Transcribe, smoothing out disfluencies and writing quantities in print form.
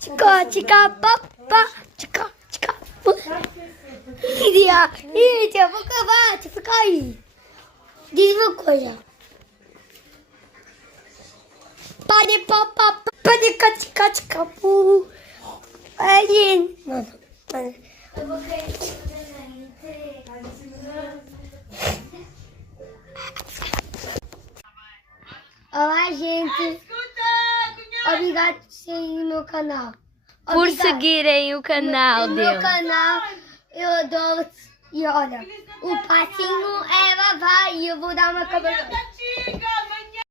Chica, chica, papa, chica, chica. Idia, idia, vou acabar, te fica aí. Diz uma coisa. Pode, papa, pode, catica, chica, pu. Aí. Não, eu vou querer. Olá, gente. Obrigado por seguir no meu canal. Por seguirem o canal no dele. meu canal, eu adoro. E olha, o passinho é vai e eu vou dar uma cabelo.